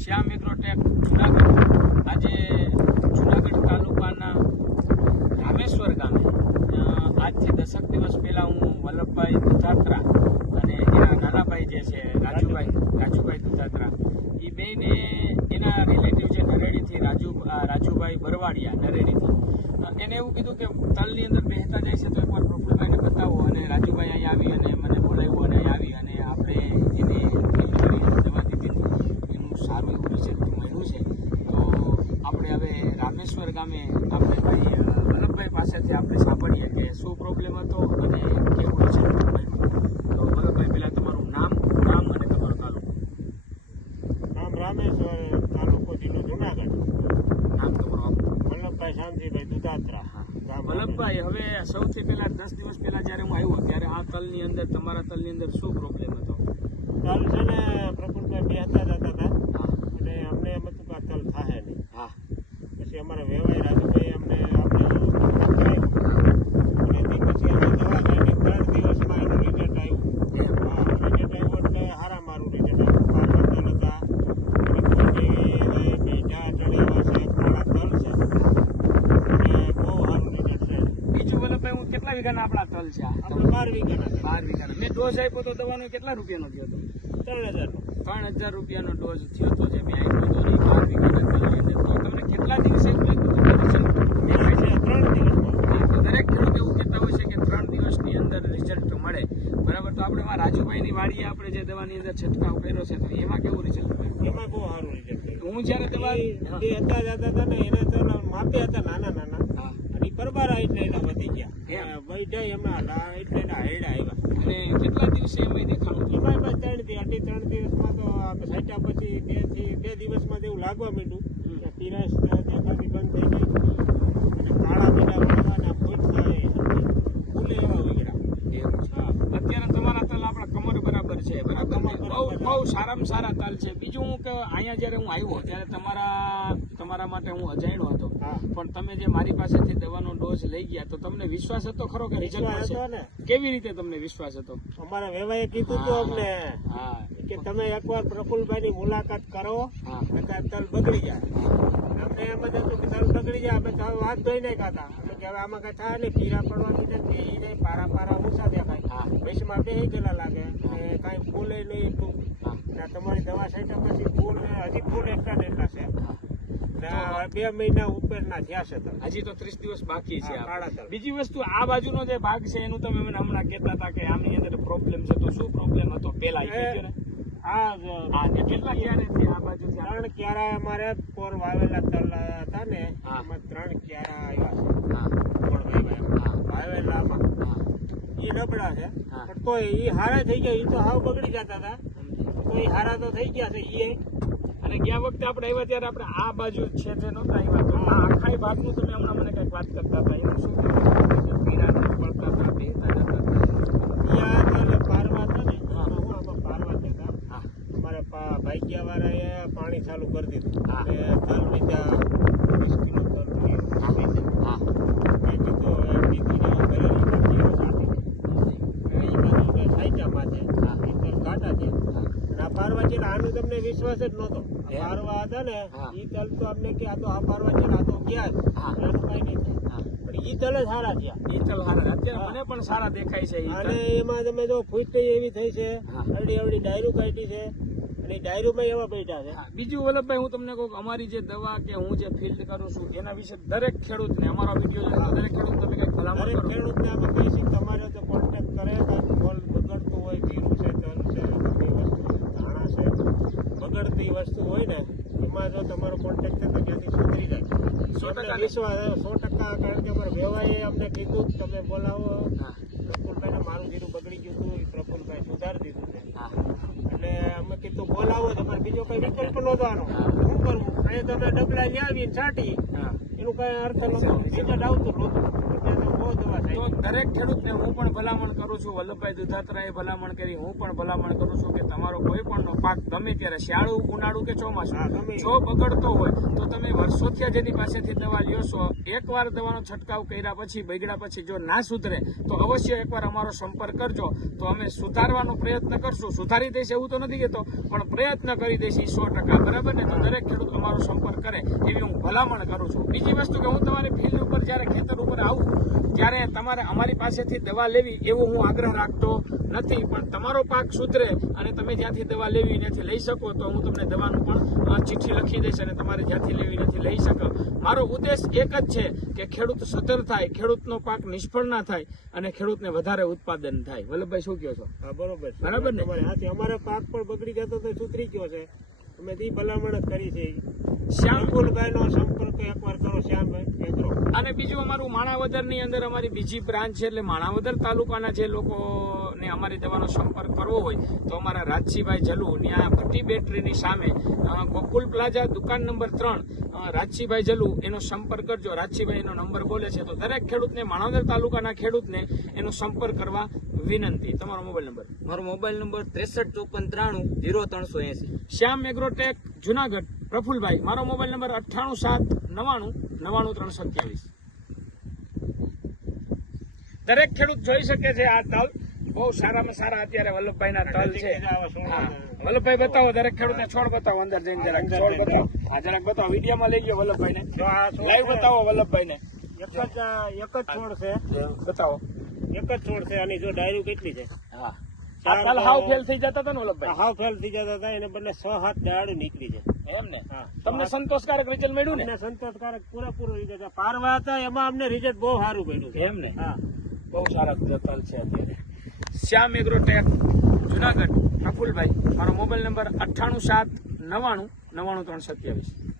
શ્યામ Agrotech Junagadh આજે જુનાગઢ તાલુકાના રામેશ્વર ગામે આજથી 10 દિવસ પહેલા હું વલ્લભભાઈ દુધાત્રા અને એના નાનાભાઈ જે છે રાજુભાઈ દુધાત્રા એ બેને એના રિલેટિવ છે નરેડીથી રાજુભાઈ બરવાડિયા નરેડીથી એને એવું કીધું કે તલની અંદર બેહતા જાય છે તો એકવાર પ્રફુલભાઈને બતાવો અને રાજુભાઈ અહીં આવી અને મને બોલાવ્યો અને અહીં આવી અને આપણે એને દવા દીધી એનું સારું એવું રિઝલ્ટ મળ્યું છે. તો આપણે હવે રામેશ્વર ગામે આપણે ભાઈ વલ્લભભાઈ પાસેથી આપણે સાંભળીએ કે શું પ્રોબ્લેમ હતો અને કેવું રિઝલ્ટ મળ્યું. તો વલ્લભભાઈ પહેલાં તમારું નામ અને તમારો તાલુકો. નામ રામેશ્વર, તાલુકો જિલ્લો જુનાગઢ. નામ તમારું વલ્લભભાઈ શાંતિભાઈ દુધાત્રા. વલ્લભભાઈ, હવે સૌથી પહેલા 10 દિવસ પહેલા જ્યારે હું આવ્યો ત્યારે આ તલની અંદર તમારા તલની અંદર શું પ્રોબ્લેમ હતો? તલ છે ને પ્રફુલભાઈ બેસતા જતા હતા અને અમને એમ હતું કે આ તલ થાય નહીં. હા. પછી અમારા વેવાઈ રાજુભાઈ અમને આપણે અને તે પછી અમે દવા કાઢી 3 દિવસમાં એનું રિઝલ્ટ આવ્યું. હા, રિઝલ્ટ આવ્યું એટલે સારા મારું રિઝલ્ટ આવ્યું. 5 તલ હતા અને બીજા ચડેવા છે, કાળા તલ છે અને બહુ સારું રિઝલ્ટ છે. બીજું વલ્લભભાઈ, હું કેટલા વીઘાના આપણા તલ છે? આપણે 12 વીઘાના. 12 વીઘાના. મેં ડોઝ આપ્યો તો દવાનો કેટલા રૂપિયાનો થયો હતો? 3000. 3000 રૂપિયાનો ડોઝ થયો હતો જે મેં આપ્યો હતો 12 વીઘાના તલની અંદર. તો તમને કેટલા દિવસે ત્રણ દિવસમાં. તો દરેક ખેડૂત એવું કહેતા હોય છે કે 3 દિવસની અંદર રિઝલ્ટ મળે, બરાબર? તો આપણે રાજુભાઈની વાડીએ આપણે જે દવાની અંદર છંટકાવ કર્યો છે તો એમાં કેવું રિઝલ્ટ મળ્યું? એમાં બહુ સારું રિઝલ્ટ થયું. હું જ્યારે દવા બે હતા જતા હતા ને એને તો માપે હતા નાના હા અને પરબારા એટલે એના વધી ગયા વૈઢા એમાં એટલે એના હેડા આવ્યા અને કેટલા દિવસે એમાં દેખાણું થયું? એમાં બસ 3 દિવસમાં તો સાઈટા પછી 2 દિવસમાં એવું લાગવા માંડ્યું કે પીરાશ દેખાતી બંધ થઈ ગઈ અને કાળા બીડા પડવાના ફૂટ થાય ફૂલે એવા ઉગડ્યા. અત્યારે તમારા તલ આપણા કમર બરાબર છે, બરાબર? બહુ સારામાં સારા તલ છે. બીજું હું કે અહીંયા જ્યારે હું આવ્યો ત્યારે તમારા માટે હું અજાણ્યો હતો, પણ તમે જે મારી પાસેથી દવાનો ડોઝ લઈ ગયા તો તમને વિશ્વાસ હતો ખરો કે રિઝલ્ટ મળશે? કેવી રીતે તમને વિશ્વાસ હતો? અમારા વેવાએ કીધું હતું અમને કે તમે એકવાર પ્રફુલભાઈની મુલાકાત કરો નકર તલ બગડી જાય. અમને એમ જ હતું કે તલ બગડી જાય. અમે તો હવે વાત ધોઈ નહીં ખાતા કે હવે આમાં કઈ થાય નહીં, પીરા પડવાની નથી, એ નહીં, પારા ઊંચા દેખાય, વૈશમાં બે ગયેલા લાગે અને કાંઈ ફૂલે નહીં એટલું. તમારી દવા છાંટ્યા પછી ફૂલ હજી ફૂલ એટલા છે 2 મહિના ઉપરના થયા છે. હજી તો 30 દિવસ બાકી છે. કાળા તલ. બીજી વસ્તુ, આ બાજુનો જે ભાગ છે એનું તમે મને હમણાં કહેતા હતા કે આની અંદર પ્રોબ્લેમ છે, તો શું પ્રોબ્લેમ હતો પેલા? કેટલા ક્યારે આ બાજુ 3 ક્યારા અમારે પોર વાવેલા તલ હતા ને એમાં 3 ક્યારા આવ્યા છે. વાવેલામાં એ નબળા છે પણ તોય એ હારા થઈ ગયા. એ તો હાવ બગડી જતા હતા તો એ હારા તો થઈ ગયા છે. એ અને ગયા વખતે આપણે આવ્યા ત્યારે આપણે આ બાજુ છે જે નહોતા આવ્યા તો આ આખા ભાગનું તમે હમણાં મને કંઈક વાત કરતા હતા એનું શું પીરા પડતા હતા, બેહતા જતા ત્યાં પારવા હતા ને આમાં પારવા જતા અમારે ભાગ્યા વાળાએ પાણી ચાલુ કરી દીધું અને તલ લીધા 20 કિલો તલ લીધા. બીજું તો બીજું સાઈટામાં છે એ તલ કાઢા છે. આ પારવા છે આનું તમને વિશ્વાસ જ નહોતો. પારવા હતા ને ઈ તલ તો અમને કે આ તો આ પારવા છે આ તો ગયા જ એનું કઈ નહીં થાય પણ ઈ તલ જ સારા થયા. ઈ તલ સારા અત્યારે મને પણ સારા દેખાય છે. અને એમાં તમે જો ફૂટ એવી થઈ છે, અવડી ડાયરું કાઢી છે અને ડાયરુમાં એવા બેઠા છે. બીજું વલ્લભભાઈ, હું તમને કહું અમારી જે દવા કે હું જે ફિલ્ડ કરું છું એના વિશે દરેક ખેડૂતને અમારો વિડીયો જોઈ દરેક ખેડૂત તમે કઈ ભલામણ કરો? દરેક ખેડૂતને અમે કહીએ છીએ તમારે તો કોન્ટેક્ટ કરે કાંઈ ફળ બગડતું હોય, જીરું છે, તલ છે, બધી વસ્તુ ધાણા છે, બગડતી વસ્તુ હોય ને એમાં જો તમારો કોન્ટેક્ટ છે તો ત્યાંથી સુધરી જાય. 100% વિશ્વાસ 100%. કારણ કે અમારા વેવાએ અમને કીધું તમે બોલાવો પ્રફુલભાઈને, મારું જીરું બગડી ગયું હતું, પ્રફુલભાઈ સુધારી દીધું છે એટલે અમે કીધું બોલાવો. તમારે બીજો કઈ વિકલ્પ નહોતો આનો. શું કરવું? અહીંયા તમે ડબલા આવીને છાંટી એનું કઈ અર્થ નહોતો. રિઝલ્ટ આવતું નહોતું. ત્યાં તો બહુ દવા તો દરેક ખેડૂતને હું પણ ભલામણ કરું છું, વલ્લભભાઈ દુધાત્રાએ ભલામણ કરી, હું પણ ભલામણ કરું છું કે તમારો કોઈ પણ પાક ગમે ત્યારે શિયાળુ, ઉનાળુ કે ચોમાસું જો બગડતો હોય તો તમે વર્ષોથી જેની પાસેથી દવા લ્યો છો, એકવાર દવાનો છંટકાવ કર્યા પછી બગડ્યા પછી જો ના સુધરે તો અવશ્ય એકવાર અમારો સંપર્ક કરજો, તો અમે સુધારવાનો પ્રયત્ન કરશું. સુધારી દઈશ એવું તો નથી કહેતો, પણ પ્રયત્ન કરી દઈશ 100%. બરાબર ને? તો દરેક ખેડૂત અમારો સંપર્ક કરે એવી હું ભલામણ કરું છું. બીજી વસ્તુ કે હું તમારી ફિલ્ડ ઉપર જ્યારે ખેતર ઉપર આવું ત્યારે તમારે અમારી પાસેથી દવા લેવી એવો હું આગ્રહ રાખતો નથી, પણ તમારો પાક સુધરે અને તમે જ્યાંથી દવા લેવી ત્યાંથી લઈ શકો તો હું તમને દવાનું પણ ચિઠ્ઠી લખી દઈશ અને તમારે જ્યાંથી લેવી નથી લઈ શકો. મારો ઉદ્દેશ એક જ છે કે ખેડૂત સધર થાય, ખેડૂતનો પાક નિષ્ફળ ના થાય અને ખેડૂતને વધારે ઉત્પાદન થાય. વલ્લભભાઈ શું કહો છો? હા, બરોબર છે. બરાબર ને? તમારી હાથી અમારો પાક પણ બગડી જતો તો સુધરી ગયો છે, અમે ઈ ભલામણ જ કરી છે. શ્યામકુલભાઈ નો સંપર્ક એકવાર કરો, શ્યામભાઈ એગ્રો. અને બીજું અમારું માણાવદર ની અંદર અમારી બીજી બ્રાન્ચ છે, એટલે માણાવદર તાલુકાના જે લોકોને અમારી દવાનો સંપર્ક કરવો હોય તો અમારા રાજસીભાઈ જલુ ત્યાં ભટ્ટી બેટરીની સામે ગોકુલ પ્લાઝા દુકાન નંબર 3 રાજસીભાઈ જલુ એનો સંપર્ક કરજો. રાજસીભાઈ એનો નંબર બોલે છે, તો દરેક ખેડૂતને, માણાવદર તાલુકાના ખેડૂતને એનો સંપર્ક કરવા વિનંતી. તમારો મોબાઈલ નંબર? મારો મોબાઈલ નંબર 6354930380. શ્યામ એગ્રોટેક જુનાગઢ, પ્રફુલભાઈ. મારો મોબાઈલ નંબર 9879999327. દરેક ખેડૂત જોઈ શકે છે આ તલ બહુ સારામાં સારા અત્યારે વલ્લભભાઈના તલ છે. હા, વલ્લભભાઈ બતાવો, દરેક ખેડૂતને છોડ બતાવો, અંદર જઈને જરાક છોડ બતાવો. હા, જરાક બતાવો, વિડીયોમાં લઈ ગયો વલ્લભભાઈને, લાઈવ બતાવો વલ્લભભાઈને. એક જ છોડ છે, બતાવો. એક જ છોડ છે. આની જો ડાયરી કેટલી છે? હા, આ તલ હાવ ફેલ થઈ જતા હતા ને વલ્લભભાઈ? હાવ ફેલ થઈ જતા હતા, એને બદલે 6-7 ડાળી નીકળી છે. એમ ને? હા. તમને સંતોષકારક રિઝલ્ટ મળ્યું ને? અમને સંતોષકારક પૂરેપૂરું રિઝલ્ટ. પારવા હતા એમાં અમને રિઝલ્ટ બહુ સારું પડ્યું છે. એમ ને? હા, બહુ સારા તલ છે અત્યારે. શ્યામ એગ્રોટેક જુનાગઢ, પ્રફુલભાઈ. મારો મોબાઈલ નંબર 9879999327.